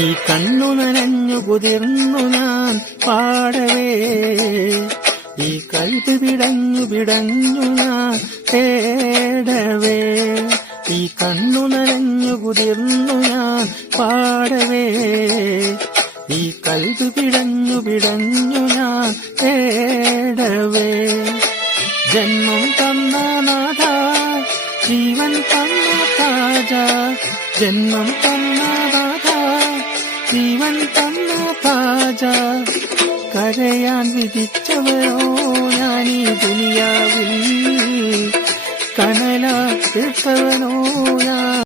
ഈ കണ്ണു നനഞ്ഞു കുതിർന്നു ഞാൻ പാടവേ, ഈ കൽബ് പിടഞ്ഞു പിടഞ്ഞു ഞാൻ തേടവേ, ഈ കണ്ണു നനഞ്ഞു കുതിർന്നു ഞാൻ പാടവേ, ഈ കൽബ് പിടഞ്ഞു പിടഞ്ഞു ഞാൻ തേടവേ. ജന്മം തന്ന നാഥ, ജീവൻ തന്ന താജ, ജന്മം തന്ന നാഥ, ജീവൻ തന്ന താജ. കരയാൻ വിധിച്ചവരോ ഞാനീ ദുനിയാവിൽ, കനലാ തീർത്തവനോ ഞാൻ